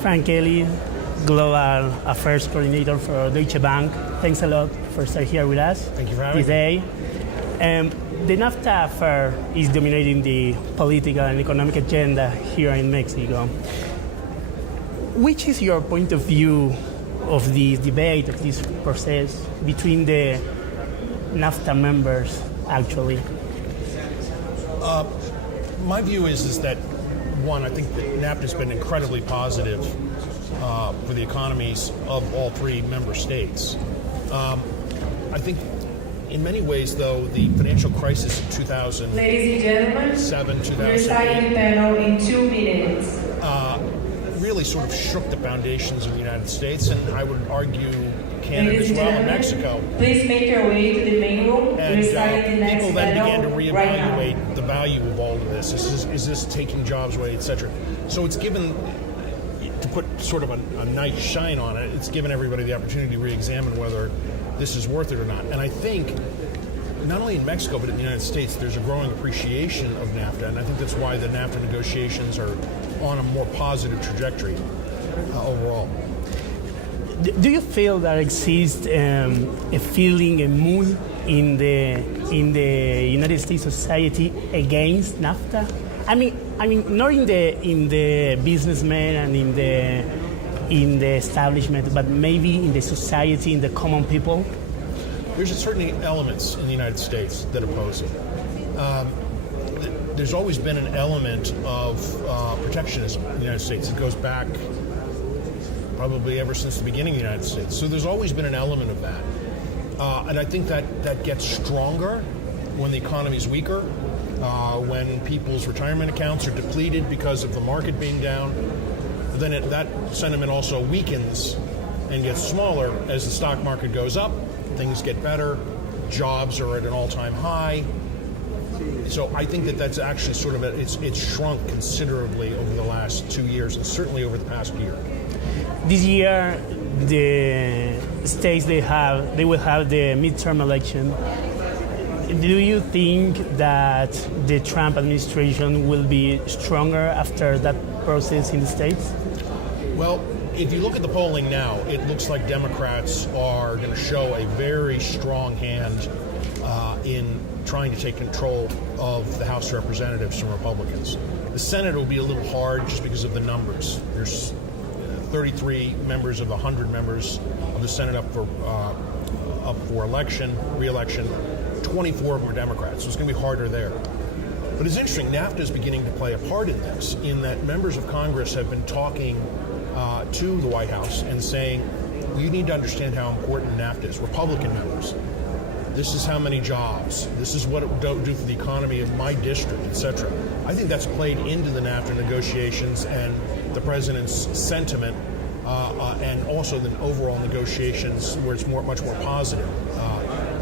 Frank Kelly, Global Affairs Coordinator for Deutsche Bank. Thanks a lot for staying here with us. Thank you for having today. The NAFTA affair is dominating the political and economic agenda here in Mexico. Which is your point of view of this debate, of this process between the NAFTA members, actually? My view is that, one, I think that NAFTA has been incredibly positive for the economies of all three member states. I think in many ways, though, the financial crisis of 2007, Ladies and gentlemen, 2008, we're starting the panel in 2 minutes. Really sort of shook the foundations of the United States, and I would argue Canada as well, and Mexico. Please make your way to the main room. And we're starting the next people then began to panel reevaluate right the value of all of this. Is this taking jobs away, etc.? So it's given, to put sort of a nice shine on it, it's given everybody the opportunity to re-examine whether this is worth it or not. And I think, not only in Mexico, but in the United States, there's a growing appreciation of NAFTA, and I think that's why the NAFTA negotiations are on a more positive trajectory overall. Do you feel that exists a feeling, a mood in the United States society against NAFTA? I mean, not in the businessmen and in the establishment, but maybe in the society, in the common people. There's certainly elements in the United States that oppose it. There's always been an element of protectionism in the United States. It goes back probably ever since the beginning of the United States. So there's always been an element of that. And I think that gets stronger when the economy is weaker, when people's retirement accounts are depleted because of the market being down. But then that sentiment also weakens and gets smaller as the stock market goes up. Things get better, jobs are at an all-time high. So I think that's actually sort of it's shrunk considerably over the last 2 years, and certainly over the past year. This year, the states they will have the midterm election. Do you think that the Trump administration will be stronger after that process in the states? Well, if you look at the polling now, it looks like Democrats are going to show a very strong hand in trying to take control of the House of Representatives from Republicans. The Senate will be a little hard just because of the numbers. There's 33 members of the 100 members of the Senate up for re-election. 24 of them are Democrats, so it's going to be harder there. But it's interesting, NAFTA is beginning to play a part in this, in that members of Congress have been talking to the White House and saying, you need to understand how important NAFTA is. Republican members, this is how many jobs, this is what it would do for the economy of my district, etc. I think that's played into the NAFTA negotiations and the president's sentiment, and also the overall negotiations where it's much more positive.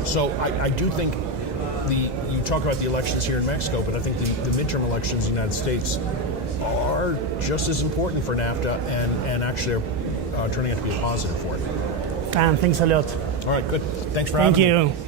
So I do think you talk about the elections here in Mexico, but I think the midterm elections in the United States are just as important for NAFTA and actually are turning out to be a positive for it. Thanks a lot. All right, good. Thanks for having me. Thank you.